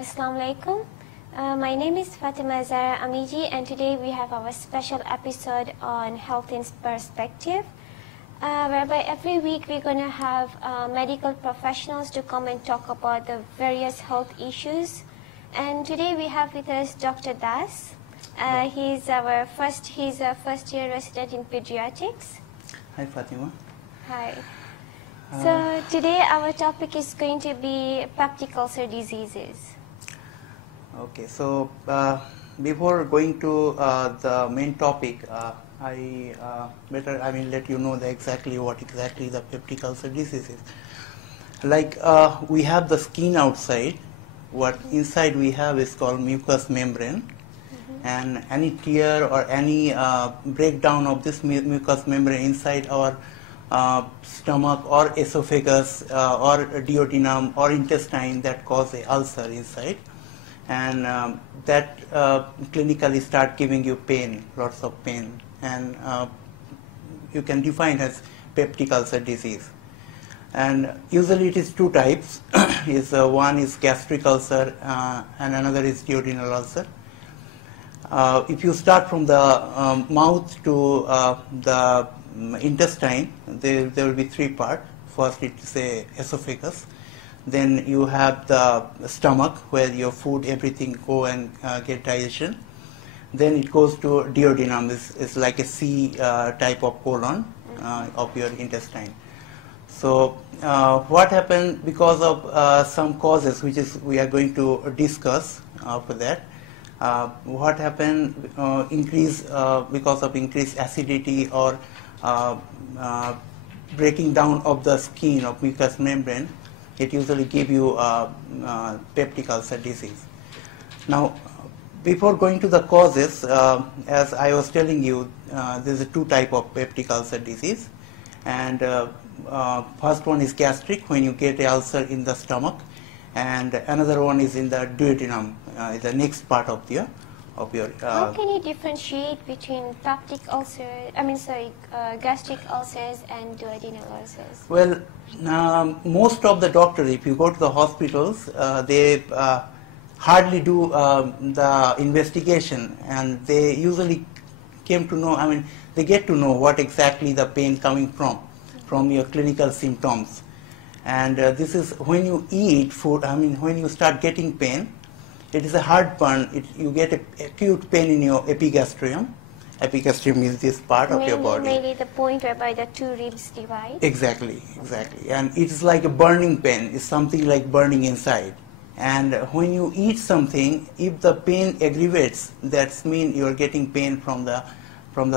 Assalamu alaikum. My name is Fatima Zara Amiji, and today we have our special episode on health in perspective, whereby every week we're going to have medical professionals to come and talk about the various health issues. And today we have with us Dr.Das. He's a first-year resident in pediatrics. Hi, Fatima. Hi. So today our topic is going to be peptic ulcer diseases. Okay, so before going to the main topic, I let you know exactly what exactly the peptic ulcer disease is. Like we have the skin outside. What inside we have is called mucous membrane, and any tear or any breakdown of this mucous membrane inside our stomach or esophagus or duodenum or intestine that cause a ulcer inside, and that clinically start giving you pain, lots of pain, and you can define as peptic ulcer disease. And usually it is two types. One is gastric ulcer and another is duodenal ulcer. If you start from the mouth to the intestine, there will be three parts. First it is a esophagus, then you have the stomach where your food, everything go and get digestion. Then it goes to duodenum. It's like a C type of colon of your intestine. So what happened because of some causes, which is we are going to discuss for that. What happened because of increased acidity or breaking down of the skin of mucous membrane, it usually give you peptic ulcer disease. Now, before going to the causes, as I was telling you, there's a two type of peptic ulcer disease, and first one is gastric, when you get an ulcer in the stomach, and another one is in the duodenum, the next part of your. How can you differentiate between gastric ulcers and duodenal ulcers? Well, most of the doctors, if you go to the hospitals, they hardly do the investigation, and they usually came to know. They get to know what exactly the pain coming from your clinical symptoms. And this is when you eat food. When you start getting pain, it is a heartburn. You get acute pain in your epigastrium. Epigastrium is this part of your body. Mainly the point whereby the two ribs divide. Exactly. And it is like a burning pain. It's something like burning inside. And when you eat something, if the pain aggravates, that means you are getting pain from the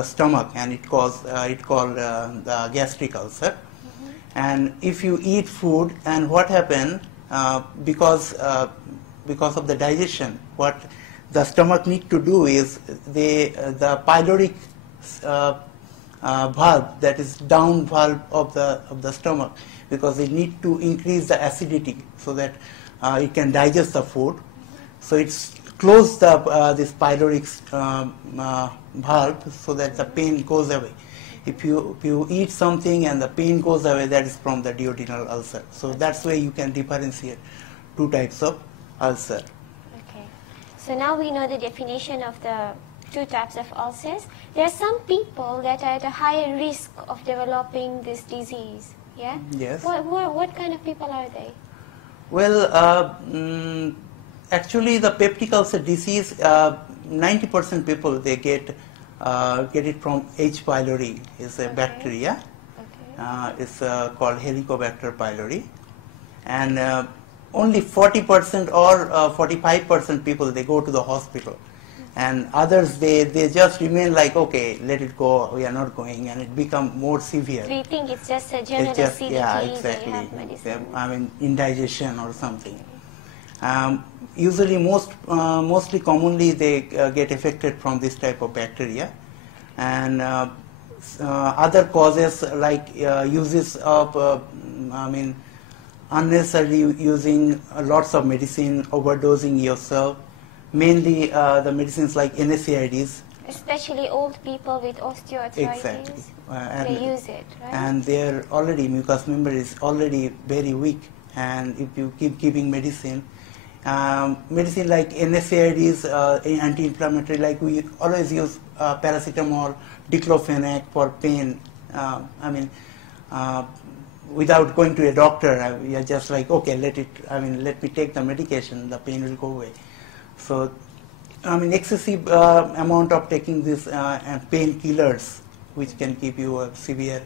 stomach, and it called the gastric ulcer. And if you eat food, and what happened because of the digestion, what the stomach need to do is the pyloric valve, that is down valve of the stomach, because they need to increase the acidity so that it can digest the food. So it's close this pyloric valve so that the pain goes away. If you eat something and the pain goes away, that is from the duodenal ulcer. So that's why you can differentiate two types of ulcer. Okay. So now we know the definition of the two types of ulcers. There are some people that are at a higher risk of developing this disease. Yeah? Yes. What kind of people are they? Well, actually the peptic ulcer disease, 90% people, they get it from H. pylori. It's a bacteria. Okay. It's called Helicobacter pylori, and only 40% or 45% people, they go to the hospital, and others they just remain like, okay, let it go, we are not going, and it become more severe. Do you think it's just a general acidity? Yeah, exactly. Indigestion or something. Usually, mostly commonly they get affected from this type of bacteria, and other causes like uses of unnecessarily using lots of medicine, overdosing yourself, mainly the medicines like NSAIDs. Especially old people with osteoarthritis. Exactly. They use it, right? And their mucous membrane is already very weak, and if you keep giving medicine, Medicine like NSAIDs, anti-inflammatory, like we always use paracetamol, diclofenac for pain. Without going to a doctor, we are just like, okay, let me take the medication, the pain will go away. So, excessive amount of taking these painkillers, which can give you a severe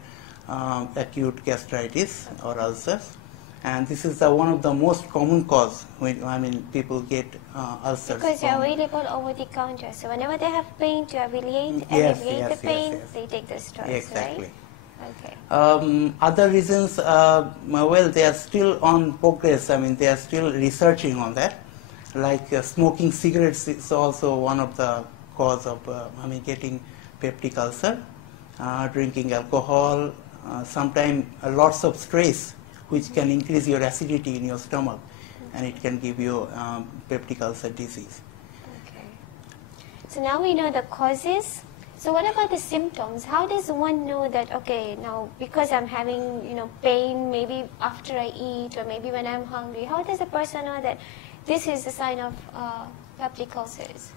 acute gastritis or ulcers. And this is one of the most common cause when people get ulcers. Because they're available over the counter. So whenever they have pain to alleviate the pain, they take those drugs, exactly. Right? Okay. Other reasons, they are still on progress. They are still researching on that. Like smoking cigarettes is also one of the cause of getting peptic ulcer. Drinking alcohol, sometimes lots of stress, which can increase your acidity in your stomach, and it can give you peptic ulcer disease. Okay. So now we know the causes. So what about the symptoms? How does one know that, okay, now because I'm having pain, maybe after I eat or maybe when I'm hungry, how does a person know that this is a sign of peptic ulcers?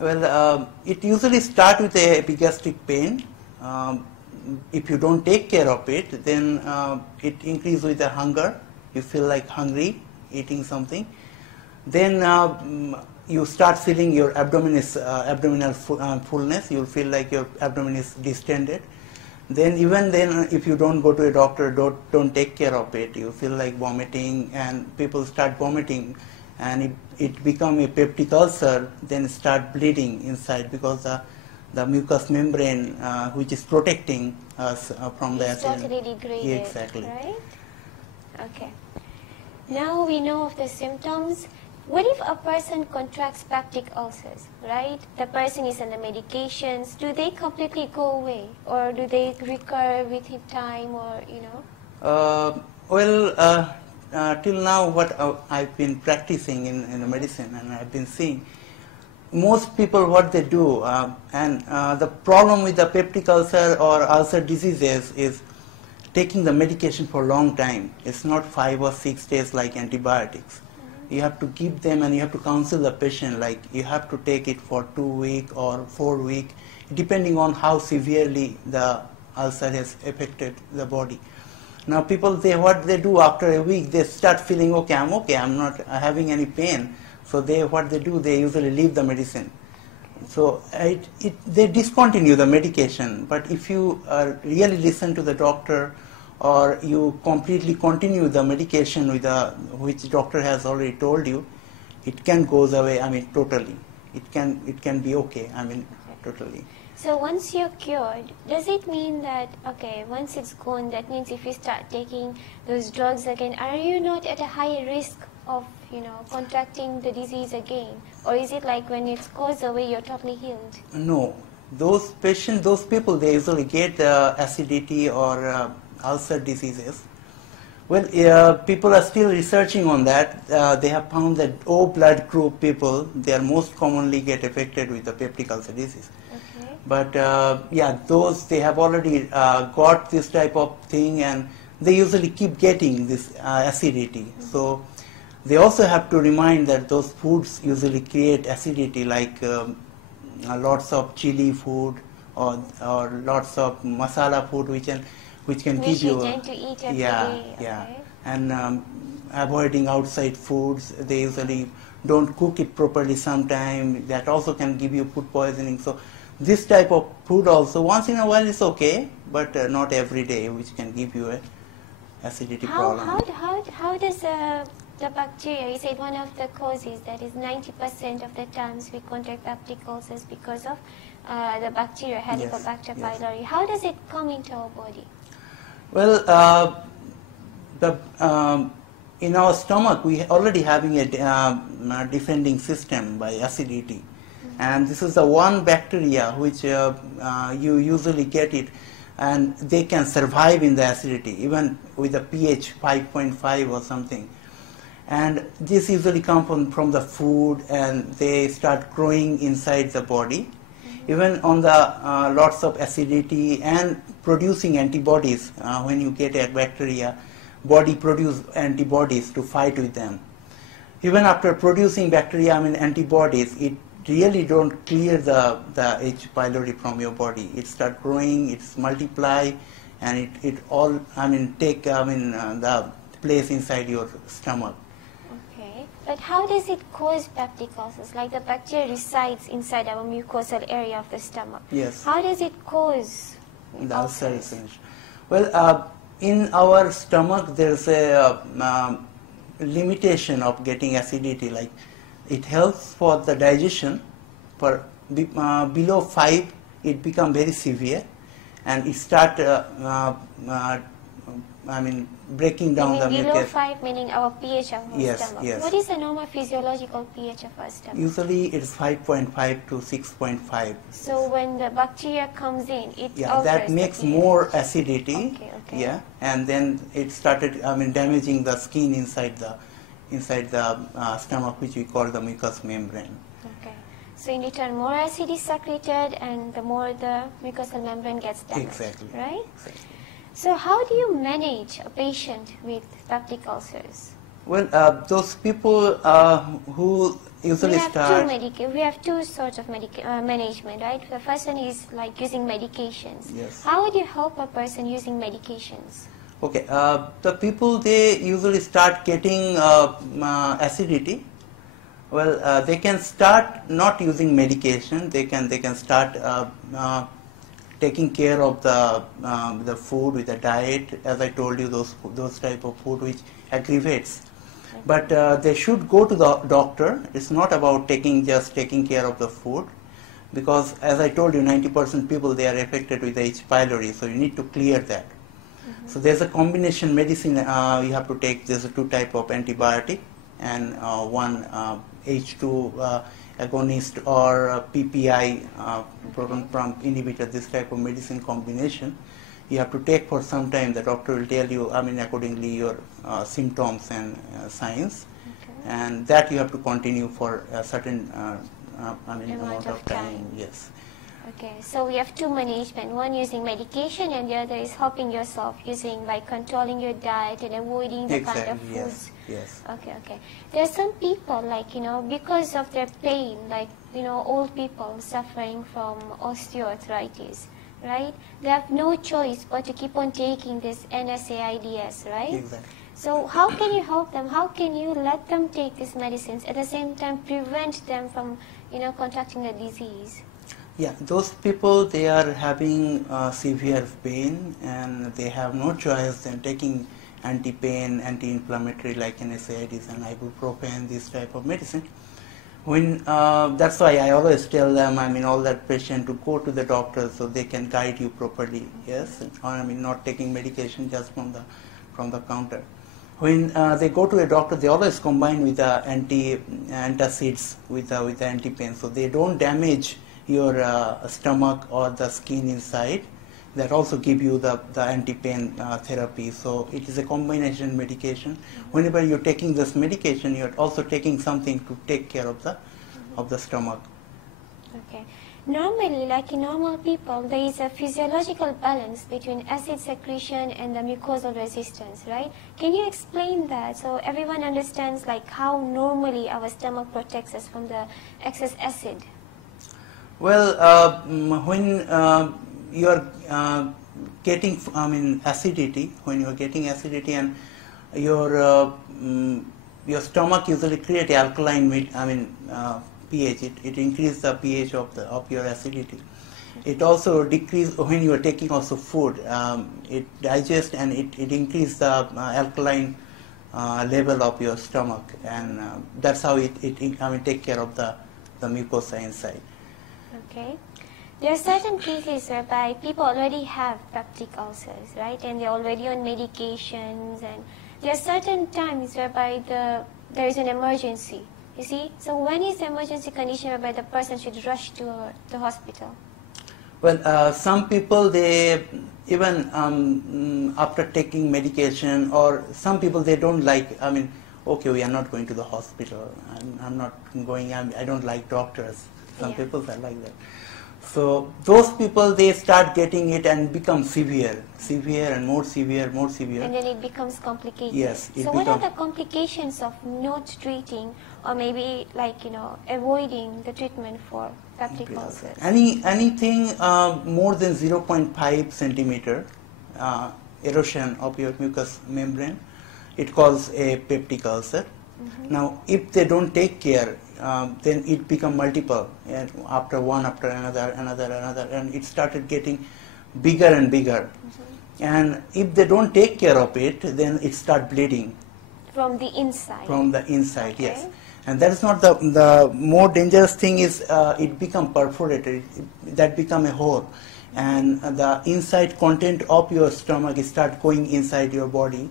Well, it usually starts with a epigastric pain. If you don't take care of it, then it increases with the hunger. You feel like hungry, eating something. Then you start feeling your abdominal fullness. You'll feel like your abdomen is distended. Then if you don't go to a doctor, don't take care of it, you feel like vomiting, and people start vomiting, and it become a peptic ulcer. Then start bleeding inside because the mucous membrane, which is protecting us from the acid. It's totally degraded. Exactly. Right? Okay. Now we know of the symptoms. What if a person contracts peptic ulcers, right? The person is on the medications. Do they completely go away, or do they recur with time, or till now, what I've been practicing in the medicine, and I've been seeing, most people what they do, the problem with the peptic ulcer or ulcer diseases is taking the medication for a long time. It's not 5 or 6 days like antibiotics. You have to give them, and you have to counsel the patient, like you have to take it for 2 weeks or 4 weeks, depending on how severely the ulcer has affected the body. Now people, what they do after a week, they start feeling okay, I'm not having any pain. So what they do, they usually leave the medicine. So they discontinue the medication. But if you really listen to the doctor, or you completely continue the medication with which doctor has already told you, it can go away. Totally. It can be okay. Totally. So once you're cured, does it mean that, okay, once it's gone, that means if you start taking those drugs again, are you not at a higher risk of, contracting the disease again? Or is it like when it goes away, you're totally healed? No. Those people, they usually get acidity or ulcer diseases. Well, people are still researching on that. They have found that O blood group people, they are most commonly get affected with the peptic ulcer disease. Okay. But those, they have already got this type of thing, and they usually keep getting this acidity. Mm-hmm. So they also have to remind that those foods usually create acidity, like lots of chili food or lots of masala food, which can give you. Tend to eat every day. Okay. And avoiding outside foods. They usually don't cook it properly sometimes. That also can give you food poisoning. So this type of food also, once in a while, is okay, but not every day, which can give you a acidity problem. How does the bacteria, you said one of the causes, that is 90% of the times we contract peptic ulcers because of the bacteria, Helicobacter pylori. Yes. How does it come into our body? Well, in our stomach, we already having a defending system by acidity. Mm-hmm. And this is the one bacteria which you usually get it, and they can survive in the acidity, even with a pH 5.5 or something. And this usually comes from the food, and they start growing inside the body. Mm-hmm. Even on the lots of acidity and producing antibodies, when you get a bacteria, body produce antibodies to fight with them. even after producing bacteria, antibodies, it really don't clear the H. pylori from your body. It start growing, it's multiply, and it all, take, the place inside your stomach. Okay, but how does it cause peptic ulcers? Like the bacteria resides inside our mucosal area of the stomach. Yes. How does it cause The ulcers? ulceration. Well, in our stomach, there's a limitation of getting acidity. Like it helps for the digestion. For below 5, it become very severe, and it start breaking down the below mucus. 5 meaning our pH of our Yes, stomach. yes. What is the normal physiological pH of our stomach? Usually it's 5.5 to 6.5. So when the bacteria comes in, it Yeah, alters that the makes pH. more acidity. Okay, okay. Yeah, and then it started damaging the skin inside the stomach, which we call the mucous membrane. Okay. So in return, more acid is secreted, and the more the mucosal membrane gets damaged. Exactly. Right? Exactly. So how do you manage a patient with peptic ulcers? Well, those people who usually start. We have two sorts of management, right? The first one is like using medications. Yes. How would you help a person using medications? Okay, the people, they usually start getting acidity. Well, they can start not using medication. They can start taking care of the food with the diet, as I told you, those type of food which aggravates. But they should go to the doctor. It's not about just taking care of the food, because as I told you, 90% people, they are affected with H. pylori, so you need to clear that. So there's a combination medicine you have to take. There's 2 type of antibiotic and one H2 agonist or PPI, proton pump inhibitor, this type of medicine combination. You have to take for some time. The doctor will tell you, accordingly, your symptoms and signs. Okay. And that you have to continue for a certain amount of time. Yes. Okay, so we have 2 management. One using medication, and the other is helping yourself using by controlling your diet and avoiding the kind of foods. Yes. Okay. There are some people, like, because of their pain, like, old people suffering from osteoarthritis, right? They have no choice but to keep on taking this NSAIDs, right? Exactly. So how can you help them? How can you let them take these medicines at the same time prevent them from, contracting the disease? Yeah, those people, they are having severe pain, and they have no choice than taking anti-pain, anti-inflammatory like NSAIDs and ibuprofen, this type of medicine. That's why I always tell them, all that patient to go to the doctor so they can guide you properly. Yes, not taking medication just from the counter. When they go to a doctor, they always combine with the antacids with the anti-pain, so they don't damage your stomach or the skin inside. That also give you the anti-pain therapy. So it is a combination medication. Whenever you're taking this medication, you're also taking something to take care of the stomach. Okay. Normally, like in normal people, there is a physiological balance between acid secretion and the mucosal resistance, right? Can you explain that so everyone understands like how normally our stomach protects us from the excess acid? Well, when you are getting, acidity, when you are getting acidity, and your stomach usually create alkaline, pH. It increases the pH of your acidity. It also decrease when you are taking also food. It digests and it increases the alkaline level of your stomach, and that's how it take care of the mucosa inside. Okay. There are certain cases whereby people already have peptic ulcers, right? And they're already on medications, and there are certain times whereby there is an emergency, you see? So when is the emergency condition whereby the person should rush to the hospital? Well, some people, they even after taking medication, or some people, they don't like, okay, we are not going to the hospital. I'm not going, I don't like doctors. Some people are like that. So those people, they start getting it and become severe and more severe. And then it becomes complicated. Yes. So what are the complications of not treating, or maybe avoiding the treatment for peptic ulcers? Anything more than 0.5 centimeter erosion of your mucous membrane, it causes a peptic ulcer. Now, if they don't take care, then it become multiple, and after one, after another, and it started getting bigger and bigger. And if they don't take care of it, then it start bleeding. From the inside? From the inside, yes. And that is not the more dangerous thing is it become perforated, that become a hole. And the inside content of your stomach start going inside your body,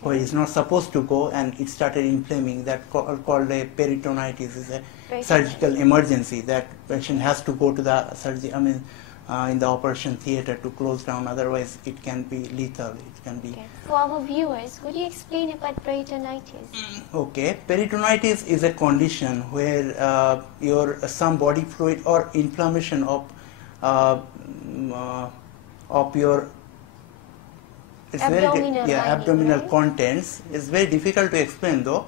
where it's not supposed to go, and it started inflaming. That called a peritonitis, is a surgical emergency. That patient has to go to the surgery, in the operation theater to close down. Otherwise, it can be lethal. It can be. Okay. For our viewers, could you explain about peritonitis? Okay, peritonitis is a condition where some body fluid or inflammation of your abdominal contents. It's very difficult to explain though.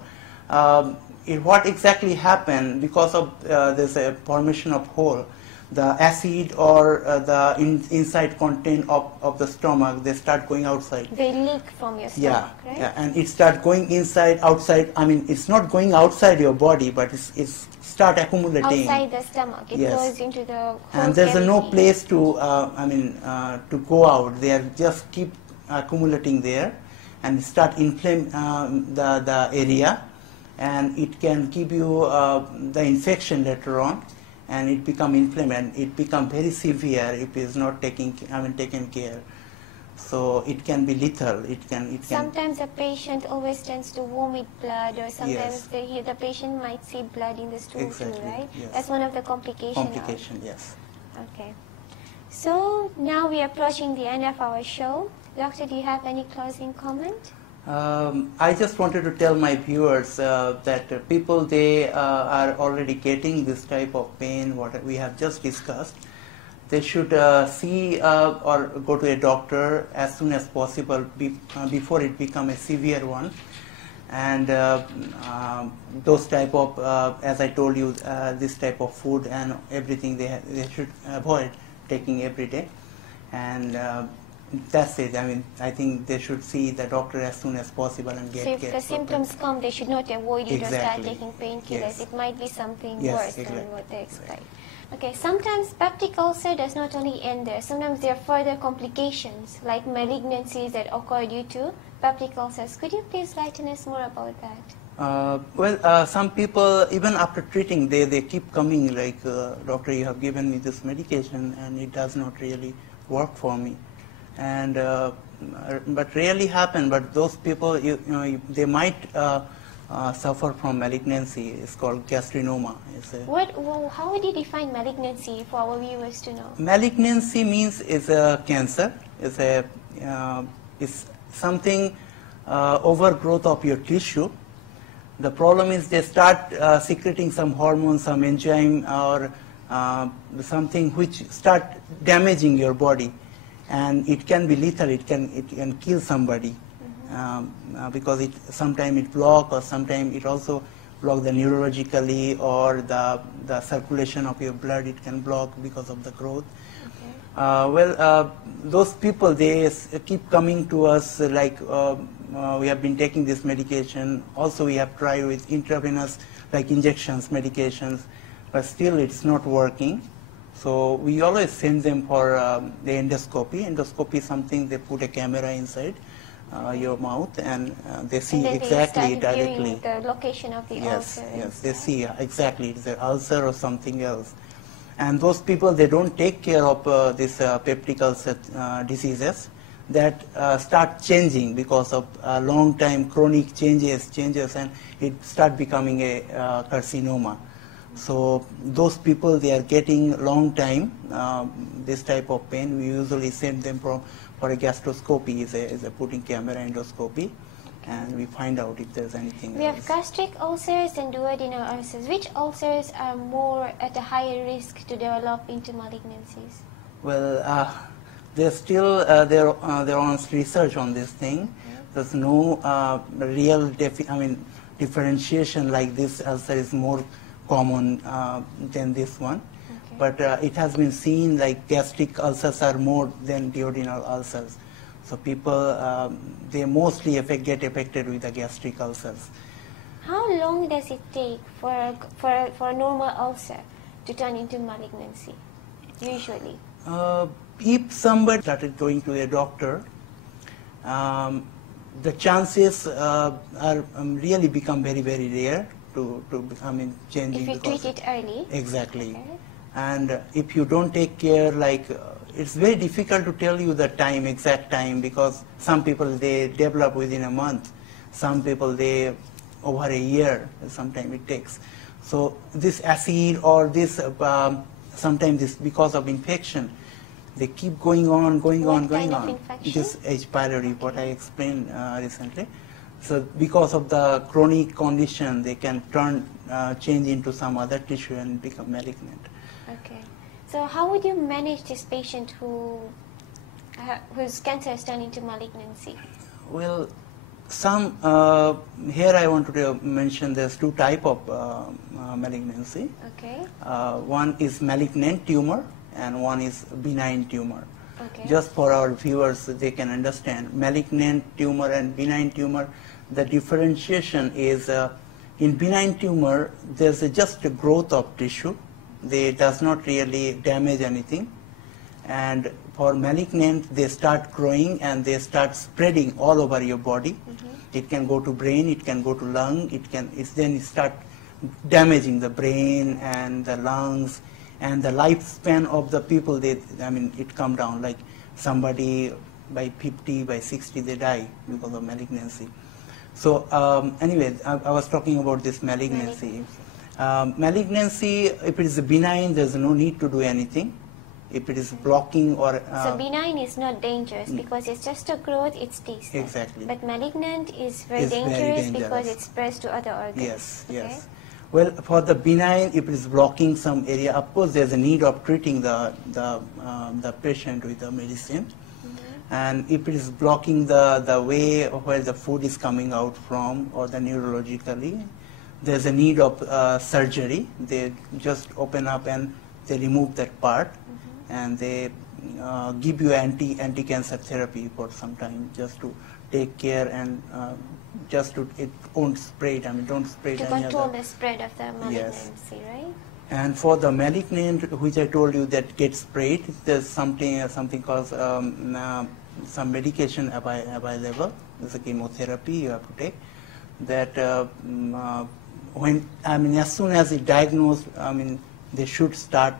What exactly happened because of there's a formation of hole, the acid or the inside content of the stomach, they start going outside. They leak from your stomach, right? Yeah, and it start going inside, outside. It's not going outside your body, but it's start accumulating outside the stomach. It goes into the whole and there's cavity. No place to to go out. They are just keep accumulating there and start inflame the area, and it can give you the infection later on, and it become inflamed, and it become very severe if it is not taken care. So it can be lethal. It can. Sometimes the patient always tends to vomit blood, or sometimes the patient might see blood in the stool too, right? Yes. That's one of the complications. Yes. Okay. So now we are approaching the end of our show. Doctor, do you have any closing comment? I just wanted to tell my viewers that people, they are already getting this type of pain, what we have just discussed. They should see or go to a doctor as soon as possible before it becomes a severe one. And those type of, as I told you, this type of food and everything they should avoid taking every day. And that's it. I think they should see the doctor as soon as possible and get. So if the symptoms come, they should not avoid it or start taking painkillers. Yes. It might be something worse than what they expect. Okay, sometimes peptic ulcer does not only end there. Sometimes there are further complications like malignancies that occur due to peptic ulcers. Could you please lighten us more about that? Some people, even after treating, they keep coming like, doctor, you have given me this medication and it does not really work for me. And but rarely happen. But those people, they might suffer from malignancy. It's called gastrinoma. How would you define malignancy for our viewers to know? Malignancy means it's a cancer. It's something overgrowth of your tissue. The problem is they start secreting some hormones, some enzyme, or something which start damaging your body. And it can be lethal. It can kill somebody because sometimes it block, or sometimes it also block the neurologically, or the circulation of your blood. It can block because of the growth. Okay. Those people, they keep coming to us like we have been taking this medication. Also, we have tried with intravenous like injections, medications, but still it's not working. So we always send them for the endoscopy. Endoscopy is something they put a camera inside your mouth, and they see exactly directly the location of the ulcer. Yes, they see exactly it's an ulcer or something else. And those people, they don't take care of this peptic ulcer diseases that start changing because of long time chronic changes, and it start becoming a carcinoma. So those people, they are getting long time this type of pain. We usually send them for a gastroscopy, is a putting camera endoscopy, and we find out if there's anything We else. have gastric ulcers and duodenal ulcers. Which ulcers are more at a higher risk to develop into malignancies? Well, there's still there on research on this thing. There's no real differentiation like this ulcer is more common than this one. But it has been seen like gastric ulcers are more than duodenal ulcers. So people, they mostly get affected with the gastric ulcers. How long does it take for a normal ulcer to turn into malignancy, usually? If somebody started going to a doctor, the chances are really become very, very rare to changing. If you treat it early. Exactly. Okay. And if you don't take care, like it's very difficult to tell you the time, exact time, because some people they develop within a month, some people they over a year, sometimes it takes. So this acid or this sometimes this because of infection, they keep going on. What kind of infection? This H. pylori, what I explained recently. So because of the chronic condition, they can change into some other tissue and become malignant. Okay. So how would you manage this patient whose cancer has turned into malignancy? Well, some here I want to mention there's two type of malignancy. Okay. One is malignant tumor and one is benign tumor. Okay. Just for our viewers, they can understand malignant tumor and benign tumor. The differentiation is in benign tumor there's just a growth of tissue. They does not really damage anything, and for malignant they start growing and they start spreading all over your body. It can go to brain, it can go to lung, then it start damaging the brain and the lungs, and the lifespan of the people it come down, like somebody by 50, by 60 they die because of malignancy. So anyway, I was talking about this malignancy. Malignancy, if it is benign, there's no need to do anything. If it is blocking or... so benign is not dangerous because it's just a growth, it stays there. Exactly. But malignant is very dangerous because it spreads to other organs. Yes, okay? yes. Well, for the benign, if it is blocking some area, of course there's a need of treating the patient with the medicine. And if it is blocking the way where the food is coming out from or the neurologically, there's a need of surgery. They just open up and they remove that part, and they give you anti-cancer therapy for some time just to take care and just to it won't spread. Don't spread to any control other. The spread of the malignancy, Yes. right? And for the malignant, which I told you that gets sprayed, there's something called some medication available. There's a chemotherapy you have to take. That as soon as it diagnosed, they should start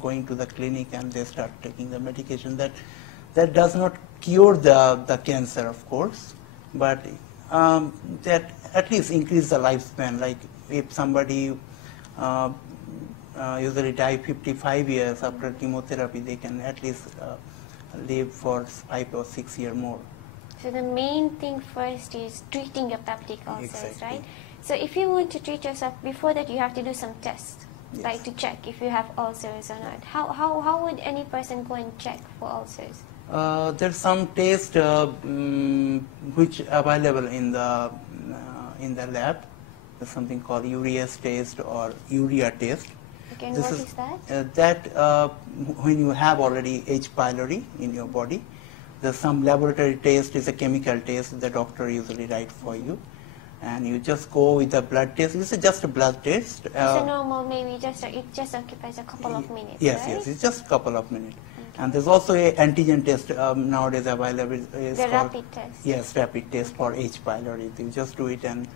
going to the clinic and they start taking the medication. That does not cure the cancer, of course, but that at least increase the lifespan. Like if somebody usually die 55 years after chemotherapy, they can at least live for 5 or 6 years more. So the main thing first is treating your peptic ulcers, Exactly. right? So if you want to treat yourself, before that you have to do some tests, Yes. like to check if you have ulcers or not. How would any person go and check for ulcers? There's some test which available in the lab. There's something called urease test or urea test. Okay, and This what is that? That when you have already H. pylori in your body, there's some laboratory test, is a chemical test the doctor usually write for you, and you just go with the blood test. It's just a blood test. It's a normal, maybe it just occupies a couple of minutes, Yes, right? yes, it's just a couple of minutes. And there's also a antigen test nowadays available. It's The called, rapid test. Yes, rapid test for H. pylori. You just do it and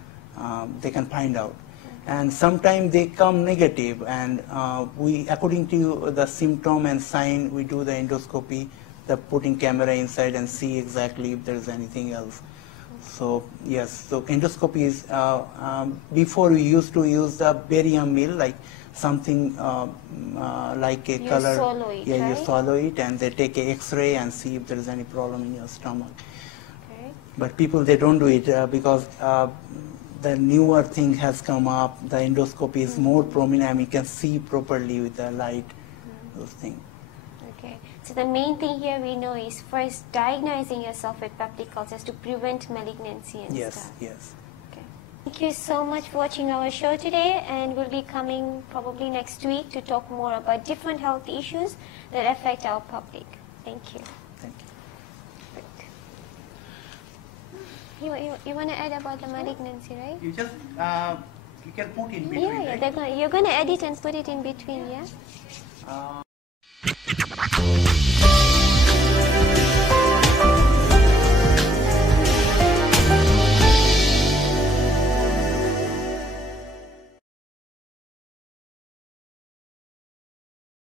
they can find out. And sometimes they come negative, and we, according to the symptom and sign, we do the endoscopy, the putting camera inside and see exactly if there is anything else. So yes, so endoscopy is before we used to use the barium meal, like something like a You color. swallow it, yeah, right? you swallow it, and they take a X-ray and see if there is any problem in your stomach. Okay. But people, they don't do it because the newer thing has come up. The endoscopy is more prominent. You can see properly with the light, those things. Okay. So the main thing here we know is first diagnosing yourself with peptic ulcers to prevent malignancy and stuff. Yes. Okay. Thank you so much for watching our show today, and we'll be coming probably next week to talk more about different health issues that affect our public. Thank you. Thank you. You want to add about the malignancy, right? You just you can put in between. Yeah, right? you're going to edit and put it in between, yeah?